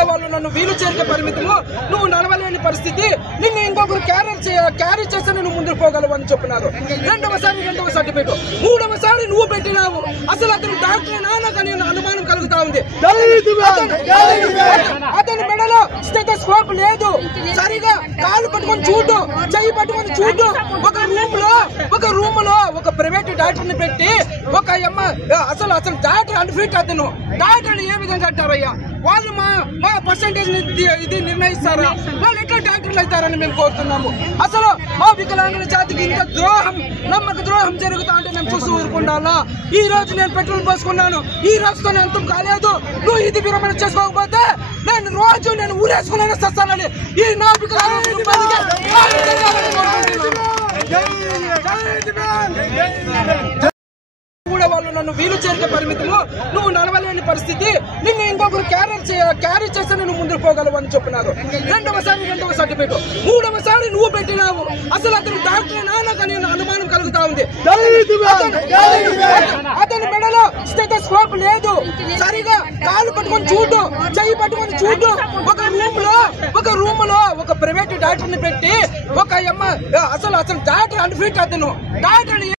కూడా వాళ్ళు నన్ను వీలు చేరికే పరిమితము, నువ్వు నడవలేని పరిస్థితి, నిన్ను ఇంకొకరు క్యారీ చేస్తే నువ్వు ముందుకు పోగలవు అని చెప్పినారు. రెండవ సర్టిఫికేట్, మూడవసారి నువ్వు పెట్టినావు. అసలు అతను డాక్టరేనా నాకు అనుమానం కలుగుతా ఉంది. అతని మెడలో స్టెథోస్కోప్ లేదు, సరిగా కాలు పట్టుకొని చూడు, చెయ్యి పట్టుకొని చూడు. ఒక రూమ్ లో ఒక ప్రైవేట్ డాక్టర్ ని పెట్టి అసలు డాక్టర్ అన్ఫిట్, అతను డాక్టర్ ఏ విధంగా అంటారయ్యా? వాళ్ళు మా పర్సంటేజ్ ఇది నిర్ణయిస్తారా? వాళ్ళు ఎట్లా డాక్టర్లు అవుతారని మేము కోరుతున్నాము. అసలు మా వికలాంగుల జాతికి ఇంత ద్రోహం, నమ్మక ద్రోహం జరుగుతా అంటే మేము చూస్తూ ఊరుకుండాలా? ఈ రోజు నేను పెట్రోల్ పోసుకున్నాను, ఈ రోజుతో అంతం కాలేదు. నువ్వు ఇది విరమణ చేసుకోకపోతే నేను ఊరేసుకునే సస్తానని ఈ నా వికలాంగుల కూడా వాళ్ళు నన్ను వీలు చేరికే పరిమితము, నువ్వు నడవలేని పరిస్థితి, నిన్ను ఇంకొకరు క్యారీ చేస్తే నువ్వు ముందుకు పోగలవు అని చెప్పినారు. రెండవ సర్టిఫికేట్, మూడవసారి నువ్వు పెట్టినావు. అసలు అతను డాక్టరేనా నాకు అనుమానం కలుగుతా ఉంది. అతని మెడలో స్టెథోస్కోప్ లేదు, సరిగా కాలు పట్టుకొని చూడు, చెయ్యి పట్టుకొని చూడు. ఒక రూమ్ లో ఒక ప్రైవేట్ డాక్టర్ ని పెట్టి అసలు డాక్టర్ అన్ఫిట్, అతను డాక్టర్